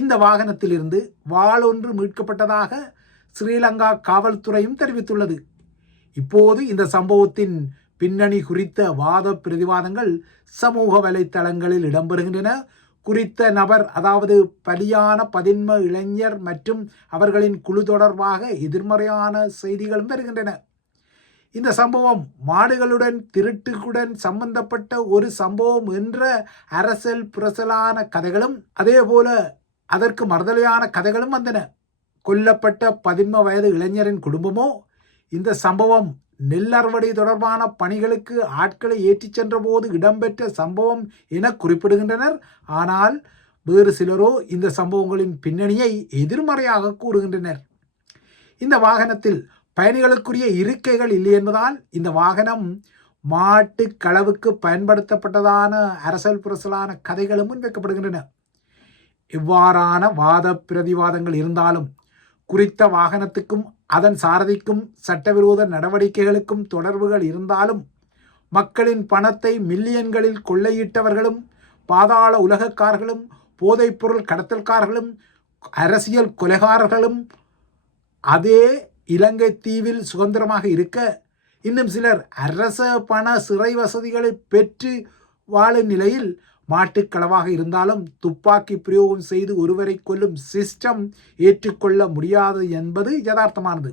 இந்த வாகனத்திலிருந்து வாள் ஒன்று மீட்கப்பட்டதாக ஸ்ரீலங்கா காவல்துறையும் தெரிவித்துள்ளது. இப்போது இந்த சம்பவத்தின் பின்னணி குறித்த வாத பிரதிவாதங்கள் சமூக வலைத்தளங்களில் இடம்பெறுகின்றன. குறித்த நபர், அதாவது பலியான 11 இளைஞர் மற்றும் அவர்களின் குழு தொடர்பாக எதிர்மறையான செய்திகளும் வருகின்றன. இந்த சம்பவம் மாடுகளுடன் திருட்டுடன் சம்பந்தப்பட்ட ஒரு சம்பவம் என்ற அரசியல் புரசலான கதைகளும் அதே போல அதற்கு மறுதலையான கதைகளும் வந்தன. கொல்லப்பட்ட 11 வயது இளைஞரின் குடும்பமோ இந்த சம்பவம் நெல் அறுவடை தொடர்பான பணிகளுக்கு ஆட்களை ஏற்றிச் சென்ற போது இடம்பெற்ற சம்பவம் என குறிப்பிடுகின்றனர். ஆனால் வேறு சிலரோ இந்த சம்பவங்களின் பின்னணியை எதிர்மறையாக கூறுகின்றனர். இந்த வாகனத்தில் பயணிகளுக்குரிய இருக்கைகள் இல்லை என்பதால் இந்த வாகனம் மாட்டு களவுக்கு பயன்படுத்தப்பட்டதான அரசியல் புரசலான கதைகளும் முன்வைக்கப்படுகின்றன. இவ்வாறான வாத பிரதிவாதங்கள் இருந்தாலும் குறித்த வாகனத்துக்கும் அதன் சாரதிக்கும் சட்டவிரோத நடவடிக்கைகளுக்கும் தொடர்புகள் இருந்தாலும் மக்களின் பணத்தை மில்லியன்களில் கொள்ளையிட்டவர்களும் பாதாள உலகக்காரர்களும் போதைப்பொருள் கடத்தல்காரர்களும் அரசியல் கொலைகாரர்களும் அதே இலங்கை தீவில் சுதந்திரமாக இருக்க இன்னும் சிலர் அரச பண சிறை வசதிகளை பெற்று வாழும் நிலையில் மாட்டுக்களவாக இருந்தாலும் துப்பாக்கி பிரயோகம் செய்து ஒருவரை கொல்லும் சிஸ்டம் ஏற்றுக்கொள்ள முடியாது என்பது யதார்த்தமானது.